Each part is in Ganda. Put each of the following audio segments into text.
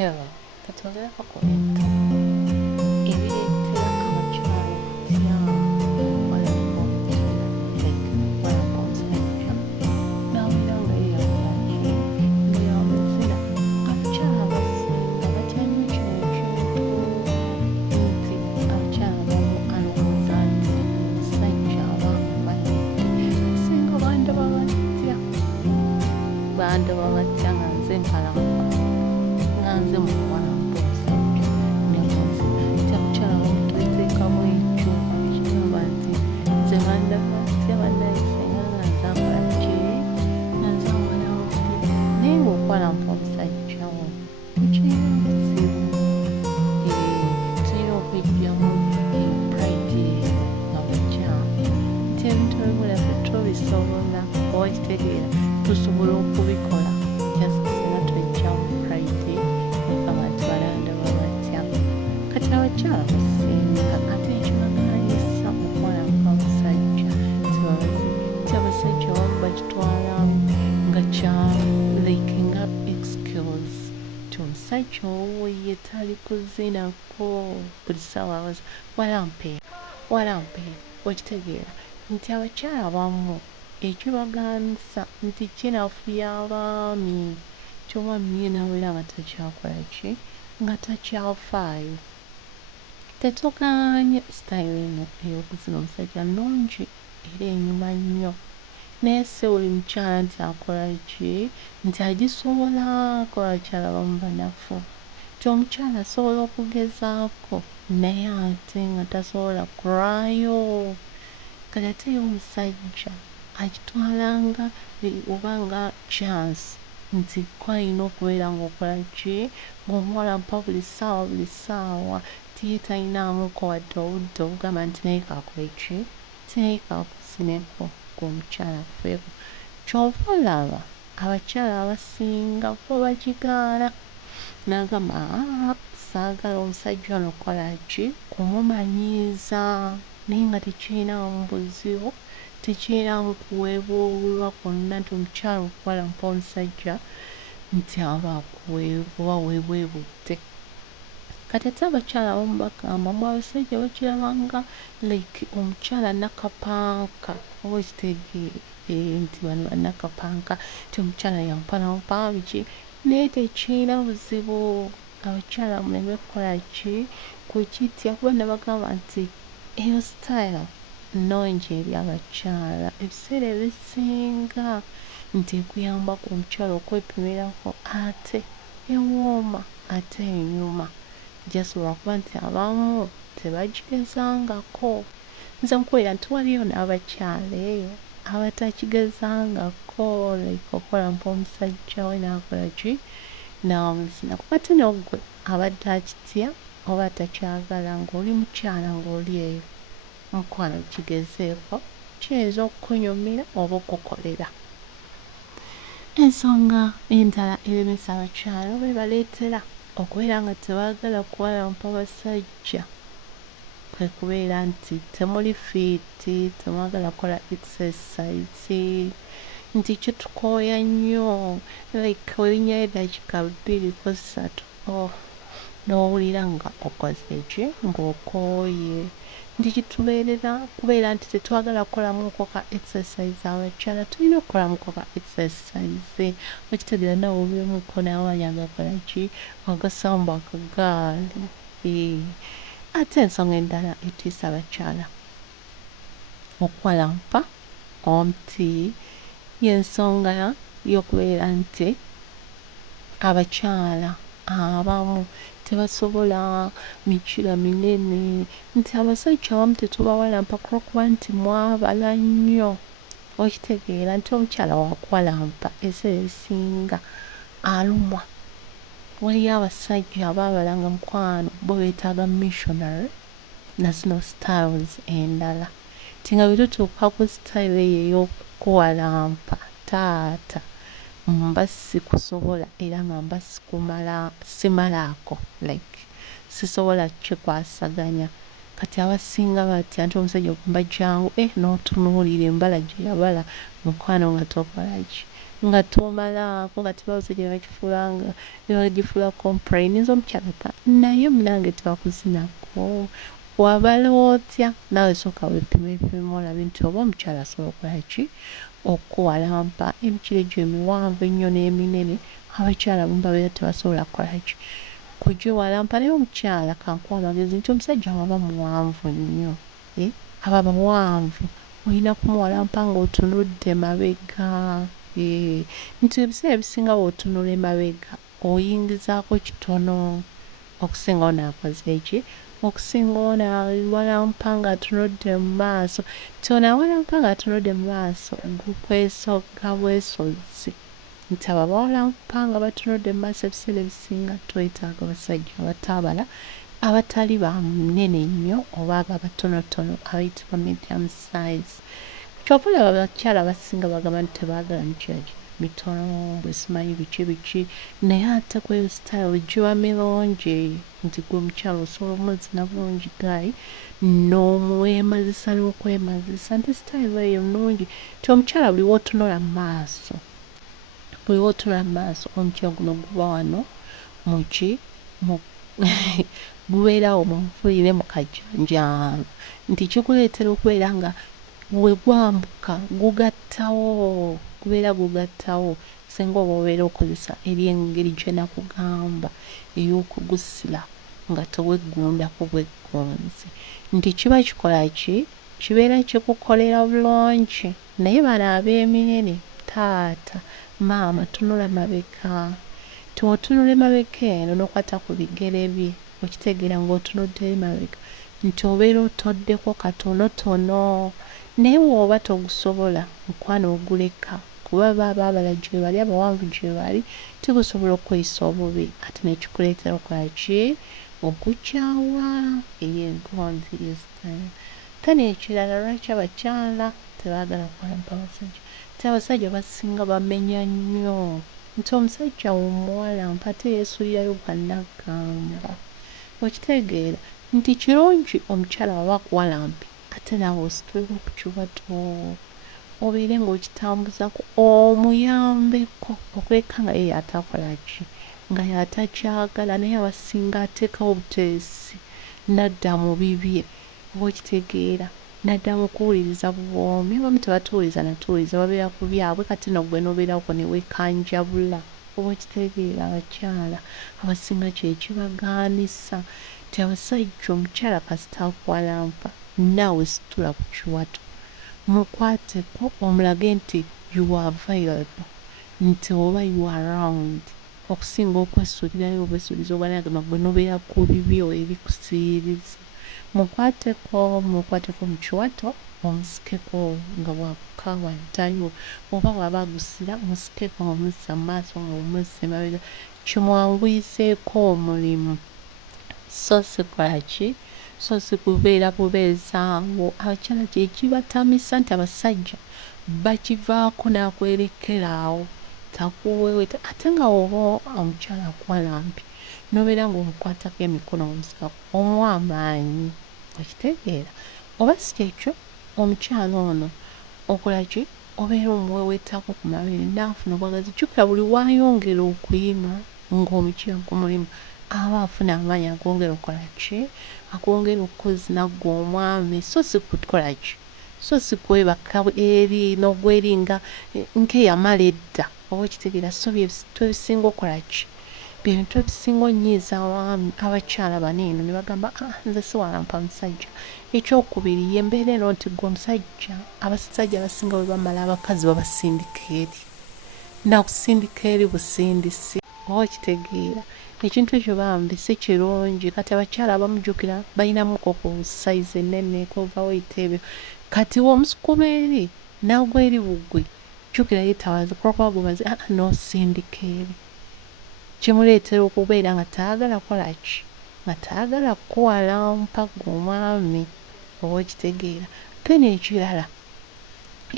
Hello, katolera ku bintu ebireetera abakyala okutya okukolako okukolako omusajja n'awera nga yeeyawulaki ng'eyamuzira. Abakyala abasinga batya nnyo kino ekintu nti abakyala abamu alowooza nti omusajja aba amumanyi singa bandaba batya nga nze mpalampa nga nze muwalampa omusajja nemuzi nti abakyala abamu tweteekamu ekyo ekigamba nti nze bandaba batya bannayise nga nze akola ki nga nze amuwalampi naye ng'okwalampa omusajja wo tekirina buzibu. Tulina okweggyamu pride abakyala nti ebintu ebimu naffe tubisobola oba kitegeera tusobola okubikola just singa tweggyamu pride nekaba nti balandaba batya. Kati abakyala basinga ate ekibaganyisa okuwalampa omusajja tibabazi nti abasajja abamu bakitwala nga kya making up excuse ti omusajja owuwo ye tali kuzinako buli ssaawa abaza walampe okitegeera nti abakyala abamu ekibagaanisa nti kinafu y'abaami ti omwami ye n'abeera nga takyakola ki nga takyafaayo. Tetugaanye sitayiro eno ey'okuzina omusajja nnungi era enyuma nnyo naye si buli mukyala nti akola ki nti agisobola kuba abakyala abamu banafu ti omukyala asobola okugezaako naye ate nga tasobola kulwayo. Kati ate ye omusajja akitwalanga oba nga chance nti ko alina okubeera ng'okola ki ng'omuwalampa buli ssaawa ti ye talinaamuko wadde obudde obugamba nti naye kaakole ki ti naye kaakuzineko ng'omukyala affeeko. Kyova olaba abakyala abasinga bo bakigaana n'agamba saagala omusajja ono kukola ki kumumanyiiza naye nga tekirinaamu buzibu tekirinaamu kuweebuulwa kwonna nti omukyala okuwalampa omusajja nti aba weebwebudde. Kati ate abakyala abamu bagamba mbu abasajja bakirabanga like omukyala nakapanka oba ekitegeere nti bano bannakapanka ti omukyala yampalampa biki naye tekirina buzibu. Abakyala muleme kukola ki kukitya kuba nabagamba nti eyo sitayiro nnungi eri abakyala ebiseera ebisinga nti ekuyambako omukyala okwepimirako ate ewooma ate enyuma just lwakuba nti abamu tebagigezangako. Nze nkubeera nti waliyo n'abakyala eyo abatakigezangako like okuwalampa omusajja we n'akola ki n'amuzina. Ate n'ogwe abadde akitya oba atakyagala ng'oli mukyala ng'oli eyo mukwano kigezeeko kiyinza okukunyumira oba okukolera. Ensonga endala eremesa abakyala oba ebaleetera okubeera nga tebaagala kuwalampa basajja kwe kubeera nti temuli fiiti temwagala kukola exercise nti kitukooya nnyo like olinnyayo eddakiika 2-3 n'owulira nga okoze ki ng'okooye nti kitubeerera kubeera nti tetwagala kukolamuko ka exercise. Abakyala tulina okukolamuko ka exercise okitegeera nawe obeemuko n'awaanya agakola ki agasamba akagaali. Ate ensonga endala etiisa abakyala okuwalampa omuti y'ensonga y'okubeera nti abakyala abamu tebasobola mikira minene nti abasajja abamu tetubawalampa kulwokuba nti mwabala nnyo okitegeera nti omukyala wakuwalampa ebiseera ebisinga alumwa. Waliyo abasajja abaabala nga mukwano bo beetaaga missionary na zino styles endala ti nga bwe tutuuka ku sitayiro eyo ey'okukuwalampa taata mba sikusobola era nga mba simalaako like sisobola kikwasaganya. Kati abasinga batya nti omusajja okumba jangu n'otunuulira embala gye yabala mukwano nga tokola ki nga tomalaako nga tebawuze gye bagifuula complain omukyala naye munange tebakuzinako wabala otya naawe sooka wepima olabe nti oba omukyala asobola okukola ki okuwalampa emikiro egyo emiwanvu ennyo n'eminene abakyala abamu babeera tebasobola kukola ki kugiwalampa naye omukyala kankuwa amagezi nti omusajja waba muwanvu nnyo aba bawanvu olina kumuwalampa ng'otunudde mabega nti ebiseera ebisinga bw'otunula emabega oyingizaako kitono okusinga ono akoze eki okusinga ono awalampa ng'atunudde mu maaso nti ono awalampa ng'atunudde mu maaso gukwesogga bwesozi nti abo abawalampa nga batunudde mu maaso ebiseera ebisinga twetaaga abasajja abataabala abatali banene nnyo oba abatonotono abayitibwa medium size kyova olaba abakyala abasinga bagamba nti tebaagala mikyala mitono bwe simanyi biki naye ate kweyo style giba mirungi nti gwe omukyala osobola omuzina bulungi gayi n'omwemazisa n'okwemazisa nti style eyo nungi nti omukyala buli wootunula mu maaso omukyala guno guba wano muki gubeerawo mu nfuuyire mu kajjanjaalo nti kikuleetera okubeera nga bwe gwambuka gugattawo singa oba okozesa eri engeri gye nakugamba ey'okugusira nga tewegundako bweggunzi nti kiba kikola ki kibeera kikukolera bulungi naye bano ab'eminene taata maama tunula mabega tiwotunula emabega eno n'okwata ku bigere bye okitegeera ng'otunudde emabega nti obeera otoddeko katonotono naye bw'oba togusobola mukwano oguleka kuba baabala gye bali abawanvu gye bali tigusobola okweyisa obubi ate nekikuleetera okukola ki okukyawa engonzi tani ekirala lwaki abakyala tebaagala kuwalampa abasajja ti abasajja basinga bamenya nnyo nti omusajja womuwalampa ate yeesuulirayo bwannagamba okitegeera nti kirungi omukyala waba akuwalampe ate naawe osituleko ku kiwato obeere ng'okitambuzaku omuyambeko okuleka nga ye atakola ki nga yatakyagala naye abasinga ateekawo buteesi nadda mu bibye oba okitegeera nadda mu kuwuliriza bwomi abamu tebatuwuliza natuwuliza babeera ku byabwe kati nogwe n'obeerako ne weekanjabula oba okitegeera abakyala abasinga kyekibagaanisa nti abasajja omukyala kasita akuwalampa naawe situla ku kiwato mukwateko omulage nti you are available nti oba you are around okusinga okwesuulirayo obwesuulizi obwanagamba gwe n'obeera ku bibyo ebikusiiriza mukwateko mu kiwato omusikeko nga bwakukaawa ntayo oba bw'aba agusira musikeko omuzza mu maaso nga omuzza emabega kimwanguyiseeko omulimu so sikola ki so sikubeera bubeezangu abakyala kyekibatamisa nti abasajja bakivaako n'akwerekeraawo takuweeweta ate nga oba omukyala akuwalampi n'obeera ng'omukwatako emikono omusako omuwa amaanyi okitegeera oba si kyekyo omukyala ono okola ki obeera omuweweetako ku mabere naafuna obwagazi jjukira buli waayongera okuyima ng'omukyala gumulimu aba afuna amaanyi agongera okukola ki agongera okukuzina ggwe omwami so si kukola ki so si kwebaka eri n'ogweringa nk'eyamala edda oba okitegeera so twebisinga okukola ki bye bintu ebisinga onnyiiza abakyala baniino ne bagamba nze siwalampa musajja ekyokubiri y'embeera eno nti gwe omusajja abasajja abasinga bwe bamala abakazi babasindika eri nakusindika eri busindisi oba okitegeera ekintu ekyo bambi si kirungi kati abakyala abamujjukira balinamuko ku sayizi ennene overweight ebyo kati womusukuma eri nagwa eri bugwi jjukira yetawaza kuba gumaze n'osindika eri kimuleetera okubeera nga taagala kukola ki nga taagala kukuwalampa ggwe omwami oba okitegeera peni ekirala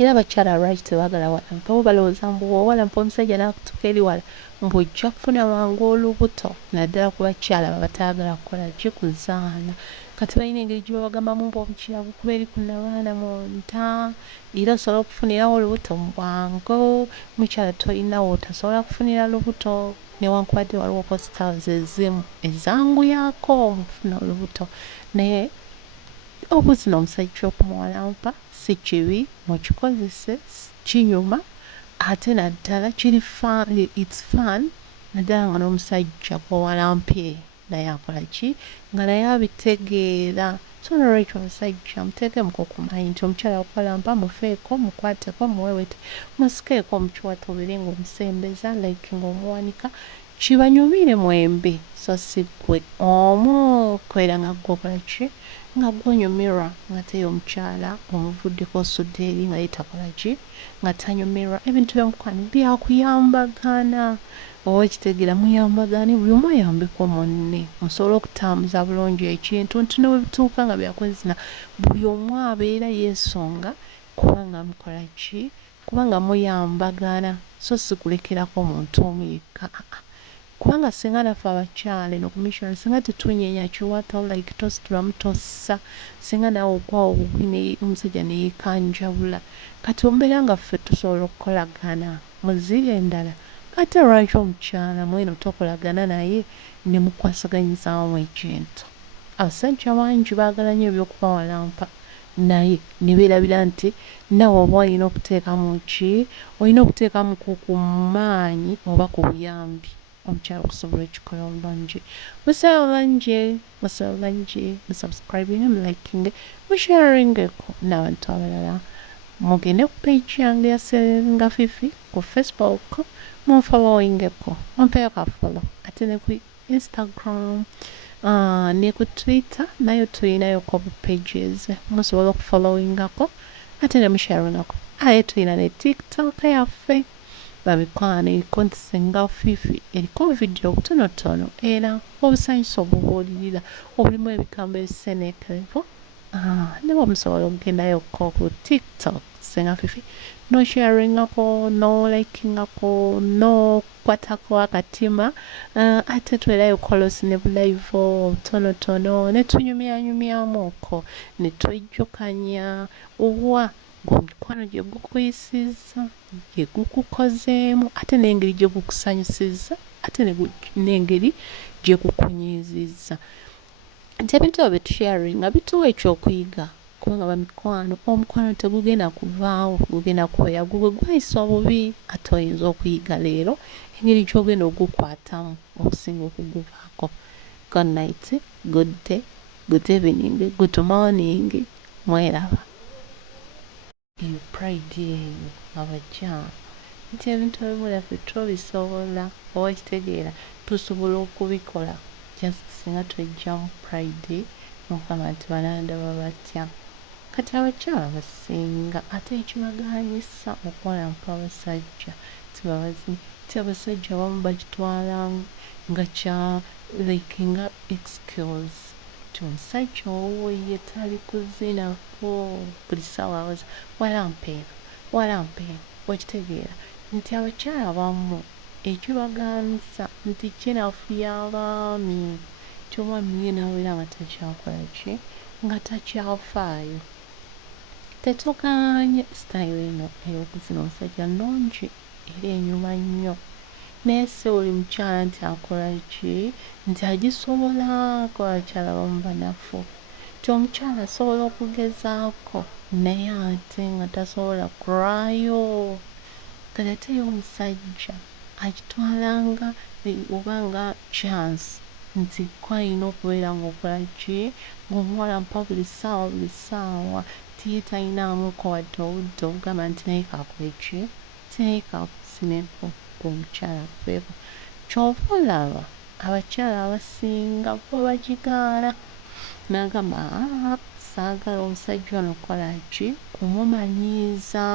era abakyala lwaki tebaagala walampa bo balowooza mbu owalampa omusajja n'akutuuka eri wala mbw'ojja kufuna mangu olubuto naddala ku bakyala bataagala kukola ki kuzaana kati balina engeri gye babagambamu mbu obukira bukuba eri ku nabaana mu nda era osobola okufunirawo olubuto mu bwangu. Mukyala tolina wootasobola kufunira lubuto newankubadde waliwo hostels ezimu ezanguyaako okufuna olubuto, naye obuzina omusajja okumuwalampa si kibi, mukikozese, kinyuma ate naddala kiri fun, it's fun naddala nga n'omusajja gw'owalampye naye akola ki nga naye abitegeera. So nolwekyo omusajja muteekemu kumanyi nti omukyala akuwalampa mufeeko, mukwateko, muwewete, musikeeko omukiwatobere ng'omusembeza like ng'omuwanika, kibanyumire mwembi so si ggwe omu kwera nga ggwe okola ki nga gwonyumirwa nga teyo omukyala omuvuddeko osudde eri nga yetakola ki nga tanyumirwa. Ebintu byomukwano byakuyambagana, oba ekitegeera muyambagane, buli omu ayambeko munne musobole okutambuza bulungi ekintu nti ne bwebituuka nga byakwezina buli omu abeera yeesonga kubanga mukola ki, kubanga muyambagana so si kulekerako muntu omu yekka. Kubanga singa naffe abakyala eno commission singa tetunyeenya kiwato like tositulamu tossa, singa naawe ogwawo obubi omusajja neyeekanjabula, kati omubeera nga ffe tusobola okukolagana muziri endala, ate lwaki omukyala mweno tokolagana naye ne mukwasaganyizaamu ekintu? Abasajja bangi baagala nnyo ebyokubawalampa naye ne beerabira nti nawe oba olina okuteekamu ki, olina okuteekamu ku maanyi oba ku buyambi omukyala okusobola ekikola obulungi. Musaba bangi musubscribing, mulikinge, musharingeko n'abantu abalala. Mugende ku page yange ya Sserenga Fifi ku Facebook munfollowingeko, mumpeyo ka follow, ate ne ku Instagram ne ku Twitter nayo tulinayo ku pages musobola okufollowingako ate ne musharingako. Aye tulina ne TikTok yaffe babikwano eriko nti Ssenga Fifi, eriko video butonotono era obusanyusa obubuulirira obulimu ebigambo ebiseneekerevu. Ne musobola okugendayo ku TikTok Ssenga Fifi nosharingako, nolikingako, nokwatako akatima, ate twerayo kolosi ne bulive obutonotono ne tunyumyanyumyamuko ne twejjukanya owa ng'omukwano gye gukuyisizza, gye gukukozeemu, ate n'engeri gye gukusanyusizza, ate n'engeri gye gukunyiizizza. Nti ebintu ebyo bye tusharinga bituwa ekyokuyiga kubanga bamikwano, omukwano tegugenda kuvaawo, gugenda kubeera gwe gwayisa obubi, ate oyinza okuyiga leero engeri gy'ogenda ogukwatamu okusinga okuguvaako. Good night, good day, good evening, good morning, mweraba. Pride eyo abakyala nti ebintu ebimu naffe tubisobola, oba kitegeera tusobola okubikola just singa twejjamu pride n'okugamba nti banandaba batya. Kati abakyala basinga ate ekibaganyisa okuwalampa abasajja tibabazi nti abasajja abamu bakitwala nga kya like nga excuse nti omusajja owuwo ye tali kuzinako buli ssaawa abaza walampeeno okitegeera nti abakyala abamu ekibaganyisa nti kinafu y'abaami nti omwami ye n'abeera nga takyakola ki, nga takyafaayo. Tetugaanye sitayiro eno ey'okuzina omusajja nnungi era enyuma nnyo, naye si buli mukyala nti akola ki nti agisobola. Kuba abakyala abamu banafu, nti omukyala asobola okugezaako naye ate nga tasobola kulwayo. Kati ate ye omusajja akitwalanga oba nga chance nti ko alina okubeera ng'okola ki ng'omuwalampa buli ssaawa tiye talinaamuko wadde obudde obugamba nti naye kaakole ki, naye kaakusimeku omukyala afeeko. Kyova olaba abakyala abasinga bo bagigaana n'agamba saagala omusajja ono kukola ki kumumanyiiza.